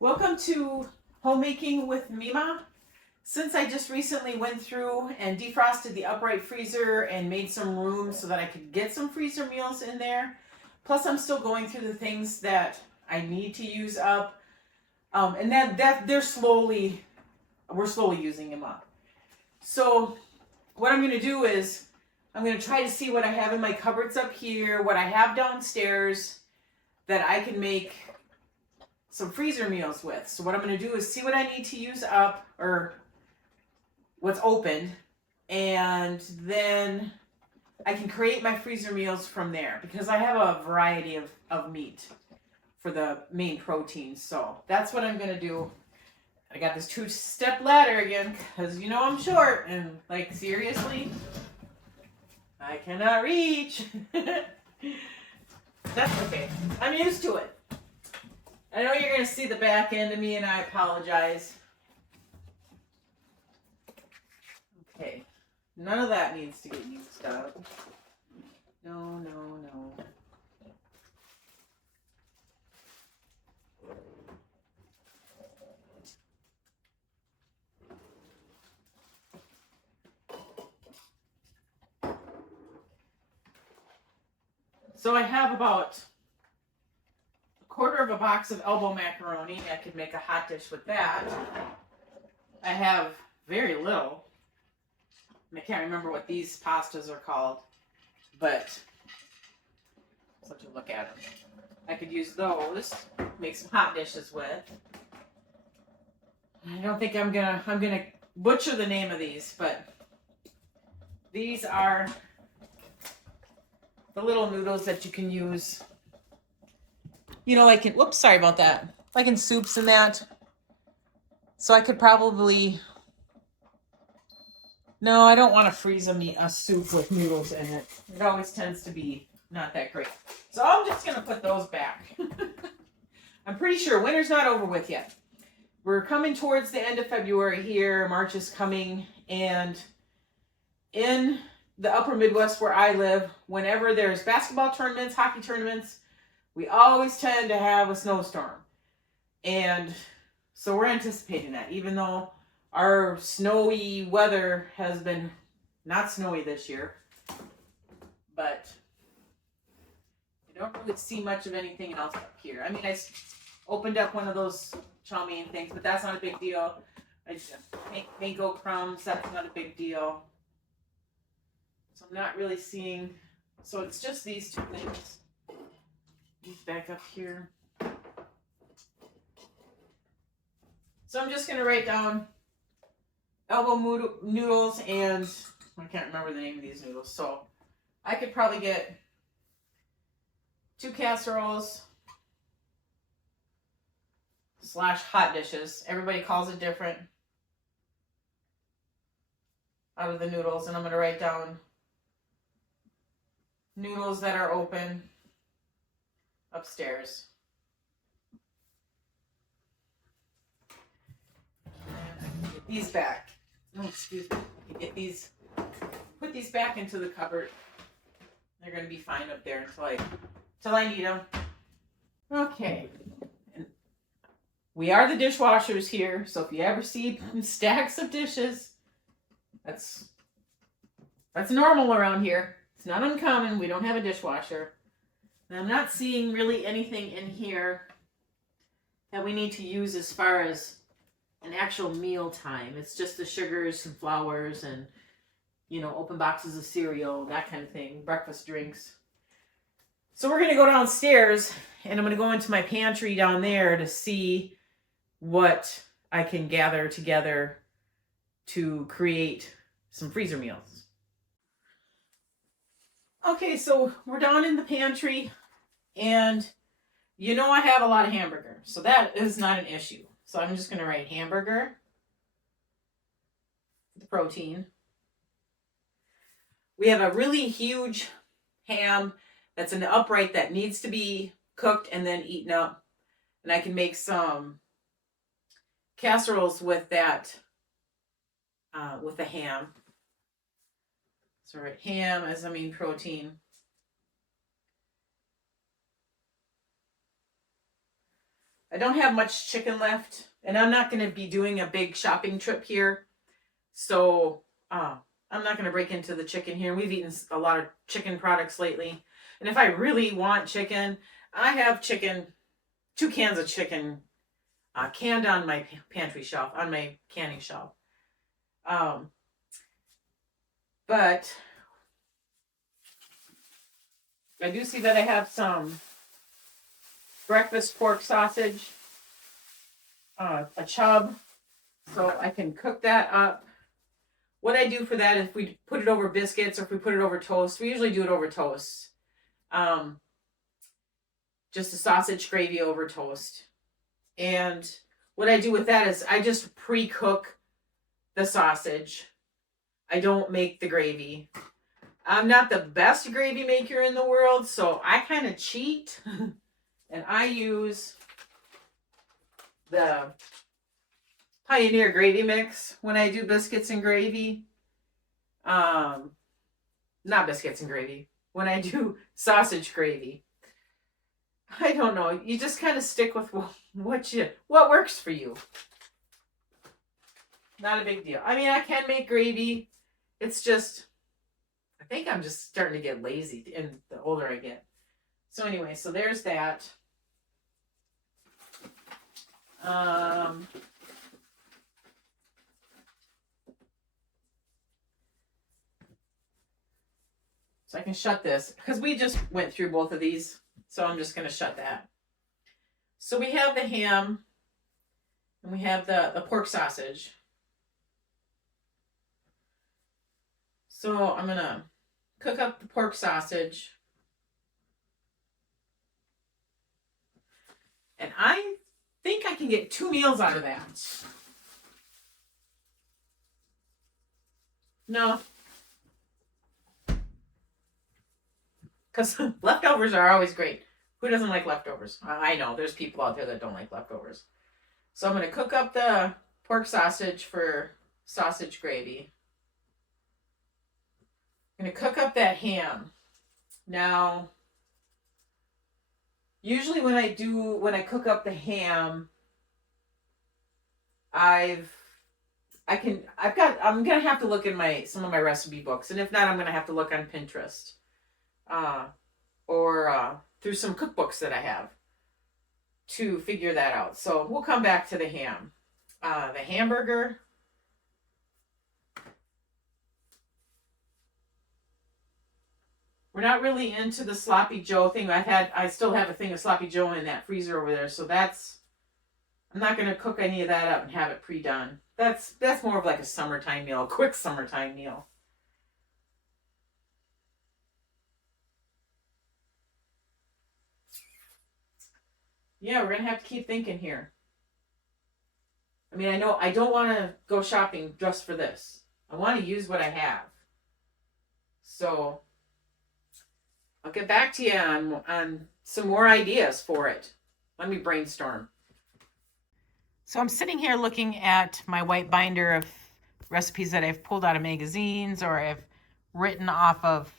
Welcome to Homemaking with Mima. Since I just recently went through and defrosted the upright freezer and made some room so that I could get some freezer meals in there, plus I'm still going through the things that I need to use up, and that we're slowly using them up. So what I'm going to do is I'm going to try to see what I have in my cupboards up here, what I have downstairs that I can make some freezer meals with. So what I'm going to do is see what I need to use up or what's open, and then I can create my freezer meals from there because I have a variety of meat for the main protein. So that's what I'm going to do. I got this 2-step ladder again because you know I'm short and like seriously, I cannot reach. That's okay. I'm used to it. I know you're going to see the back end of me, and I apologize. Okay. None of that needs to get used up. No. So I have about quarter of a box of elbow macaroni. I could make a hot dish with that. I have very little. I can't remember what these pastas are called, but let's look at them. I could use those, make some hot dishes with. I don't think I'm gonna butcher the name of these, but these are the little noodles that you can use. You know, like whoops, sorry about that. Like in soups and that. So I could probably, no, I don't want to freeze a soup with noodles in it. It always tends to be not that great. So I'm just going to put those back. I'm pretty sure winter's not over with yet. We're coming towards the end of February here. March is coming. And in the upper Midwest where I live, whenever there's basketball tournaments, hockey tournaments, we always tend to have a snowstorm. And so we're anticipating that, even though our snowy weather has been not snowy this year. But I don't really see much of anything else up here. I mean, I opened up one of those chow mein things, but that's not a big deal. I just make mango crumbs. That's not a big deal. So I'm not really seeing. So it's just these two things. These back up here. So I'm just going to write down elbow noodles, and I can't remember the name of these noodles. So I could probably get 2 casseroles / hot dishes. Everybody calls it different. Out of the noodles, and I'm going to write down noodles that are open upstairs. Get these back. Oh, excuse me. Get these, put these back into the cupboard. They're going to be fine up there until I need them. Okay. And we are the dishwashers here, so if you ever see stacks of dishes, that's normal around here. It's not uncommon. We don't have a dishwasher. And I'm not seeing really anything in here that we need to use as far as an actual meal time. It's just the sugars and flours and, you know, open boxes of cereal, that kind of thing, breakfast drinks. So we're going to go downstairs, and I'm going to go into my pantry down there to see what I can gather together to create some freezer meals. Okay, so we're down in the pantry, and you know I have a lot of hamburger, so that is not an issue. So I'm just going to write hamburger, the protein. We have a really huge ham that's an upright that needs to be cooked and then eaten up. And I can make some casseroles with that, with the ham. So write ham as I mean protein. I don't have much chicken left, and I'm not going to be doing a big shopping trip here. So I'm not going to break into the chicken here. We've eaten a lot of chicken products lately. And if I really want chicken, I have chicken, 2 cans of chicken canned on my pantry shelf, on my canning shelf. But I do see that I have some breakfast pork sausage, a chub, so I can cook that up. What I do for that is we put it over biscuits or if we put it over toast. We usually do it over toast. Just a sausage gravy over toast. And what I do with that is I just pre-cook the sausage. I don't make the gravy. I'm not the best gravy maker in the world, so I kind of cheat. And I use the Pioneer gravy mix when I do biscuits and gravy. Not biscuits and gravy. When I do sausage gravy. I don't know. You just kind of stick with what works for you. Not a big deal. I mean, I can make gravy. It's just, I think I'm just starting to get lazy and the older I get. So anyway, so there's that. So I can shut this because we just went through both of these. So I'm just going to shut that. So we have the ham and we have the pork sausage. So I'm going to cook up the pork sausage. And I think I can get 2 meals out of that. No. Because leftovers are always great. Who doesn't like leftovers? I know there's people out there that don't like leftovers. So I'm going to cook up the pork sausage for sausage gravy. I'm going to cook up that ham. Now, usually when I cook up the ham, I'm going to have to look in some of my recipe books. And if not, I'm going to have to look on Pinterest. Or through some cookbooks that I have to figure that out. So we'll come back to the ham. The hamburger. We're not really into the sloppy Joe thing. I still have a thing of sloppy Joe in that freezer over there. So I'm not going to cook any of that up and have it pre-done. That's more of like a summertime meal, a quick summertime meal. Yeah, we're going to have to keep thinking here. I mean, I know I don't want to go shopping just for this. I want to use what I have. So I'll get back to you on some more ideas for it. Let me brainstorm. So I'm sitting here looking at my white binder of recipes that I've pulled out of magazines or I've written off of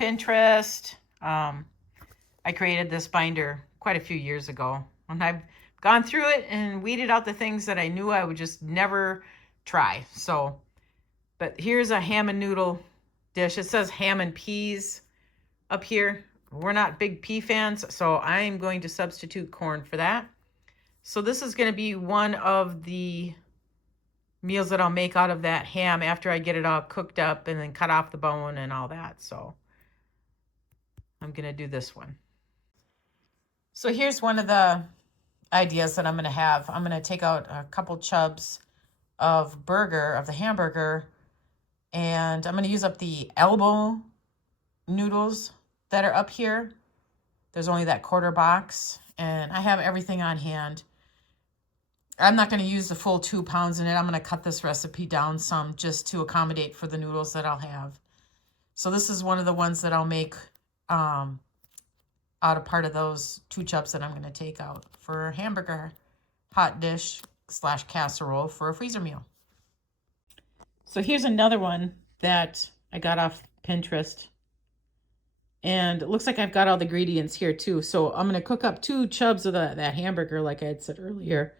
Pinterest. I created this binder quite a few years ago, and I've gone through it and weeded out the things that I knew I would just never try. So, but here's a ham and noodle dish. It says ham and peas up here. We're not big pea fans, so I'm going to substitute corn for that. So this is going to be one of the meals that I'll make out of that ham after I get it all cooked up and then cut off the bone and all that. So I'm going to do this one. So here's one of the ideas that I'm going to have. I'm going to take out a couple chubs of the hamburger, and I'm going to use up the elbow noodles that are up here. There's only that quarter box, and I have everything on hand. I'm not going to use the full 2 pounds in it. I'm going to cut this recipe down some just to accommodate for the noodles that I'll have. So this is one of the ones that I'll make out of part of those 2 chubs that I'm going to take out for hamburger hot dish / casserole for a freezer meal. So here's another one that I got off Pinterest. And it looks like I've got all the ingredients here too. So I'm going to cook up 2 chubs of that hamburger like I had said earlier.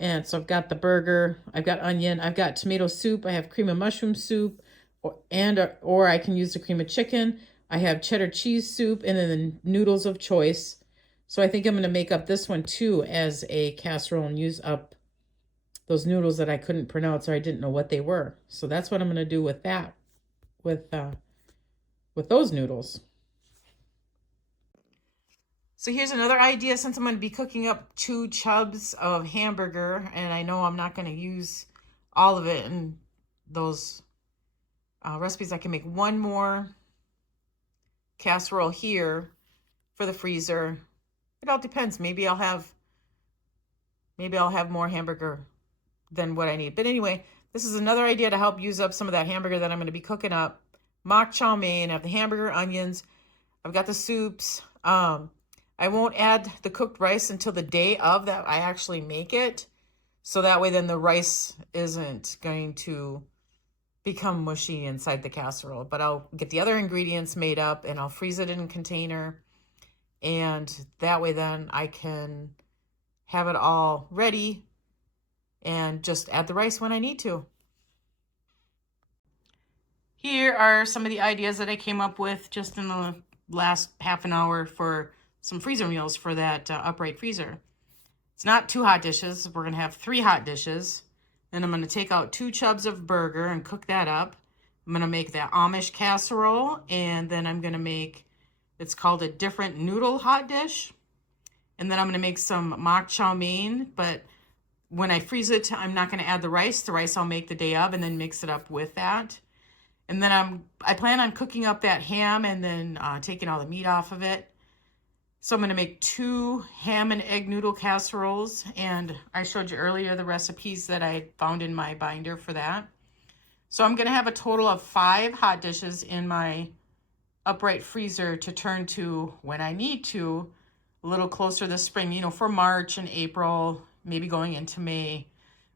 And so I've got the burger, I've got onion, I've got tomato soup, I have cream of mushroom soup, or I can use the cream of chicken. I have cheddar cheese soup and then the noodles of choice. So I think I'm going to make up this one too as a casserole and use up those noodles that I couldn't pronounce or I didn't know what they were. So that's what I'm going to do with that, with those noodles. So here's another idea, since I'm going to be cooking up 2 chubs of hamburger, and I know I'm not going to use all of it in those recipes. I can make one more casserole here for the freezer. It all depends. Maybe I'll have more hamburger than what I need. But anyway, this is another idea to help use up some of that hamburger that I'm going to be cooking up. Mock chow mein. I have the hamburger, onions. I've got the soups. I won't add the cooked rice until the day of that I actually make it. So that way then the rice isn't going to become mushy inside the casserole. But I'll get the other ingredients made up and I'll freeze it in a container. And that way then I can have it all ready and just add the rice when I need to. Here are some of the ideas that I came up with just in the last half an hour for some freezer meals for that upright freezer. It's not 2 hot dishes. We're going to have 3 hot dishes. Then I'm going to take out 2 chubs of burger and cook that up. I'm going to make that Amish casserole, and then I'm going to make, it's called a different noodle hot dish. And then I'm going to make some mock chow mein, but when I freeze it, I'm not going to add the rice. The rice I'll make the day of and then mix it up with that. And then I plan on cooking up that ham and then taking all the meat off of it. So I'm going to make 2 ham and egg noodle casseroles, and I showed you earlier the recipes that I found in my binder for that. So I'm going to have a total of 5 hot dishes in my upright freezer to turn to when I need to, a little closer this spring, you know, for March and April, maybe going into May.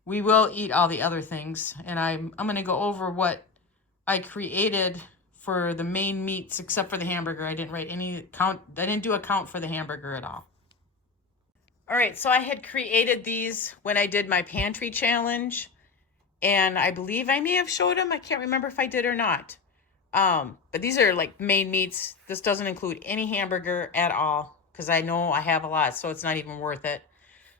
We will eat all the other things, and I'm going to go over what I created for the main meats, except for the hamburger. I didn't write any count. I didn't do a count for the hamburger at all. All right, so I had created these when I did my pantry challenge, and I believe I may have showed them. I can't remember if I did or not. But these are like main meats. This doesn't include any hamburger at all because I know I have a lot, so it's not even worth it.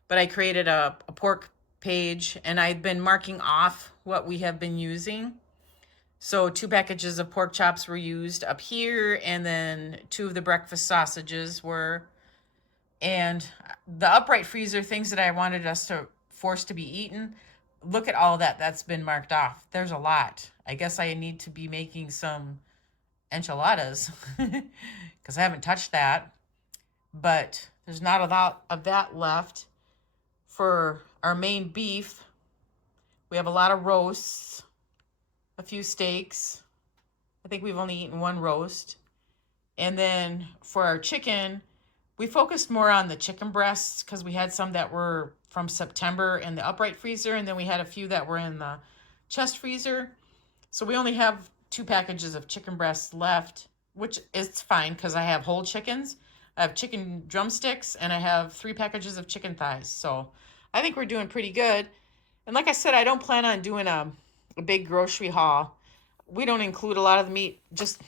But I created a pork page, and I've been marking off what we have been using. So 2 packages of pork chops were used up here, and then 2 of the breakfast sausages were. And the upright freezer, things that I wanted us to force to be eaten, look at all that. That's been marked off. There's a lot. I guess I need to be making some enchiladas because I haven't touched that. But there's not a lot of that left. For our main beef, we have a lot of roasts. A few steaks. I think we've only eaten 1 roast. And then for our chicken, we focused more on the chicken breasts because we had some that were from September in the upright freezer, and then we had a few that were in the chest freezer. So we only have 2 packages of chicken breasts left, which is fine because I have whole chickens. I have chicken drumsticks, and I have 3 packages of chicken thighs. So I think we're doing pretty good. And like I said, I don't plan on doing a big grocery haul. We don't include a lot of the meat, just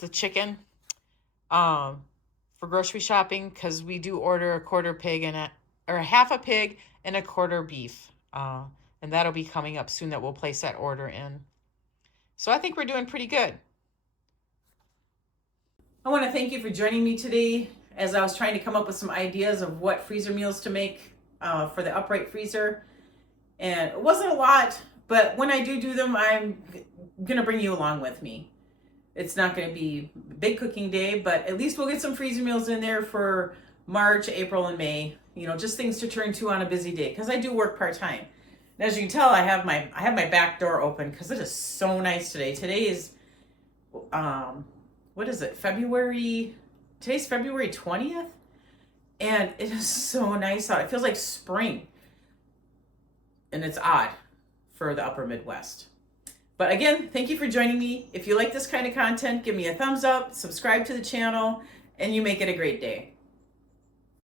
the chicken for grocery shopping, because we do order a quarter pig or a half a pig and a quarter beef. And that'll be coming up soon that we'll place that order in. So I think we're doing pretty good. I want to thank you for joining me today as I was trying to come up with some ideas of what freezer meals to make for the upright freezer. And it wasn't a lot, but when I do them, I'm going to bring you along with me. It's not going to be a big cooking day, but at least we'll get some freezer meals in there for March, April, and May. You know, just things to turn to on a busy day because I do work part-time. And as you can tell, I have my back door open because it is so nice today. Today is, what is it, today's February 20th? And it is so nice out. It feels like spring. And it's odd for the upper Midwest. But again, thank you for joining me. If you like this kind of content, give me a thumbs up, subscribe to the channel, and you make it a great day.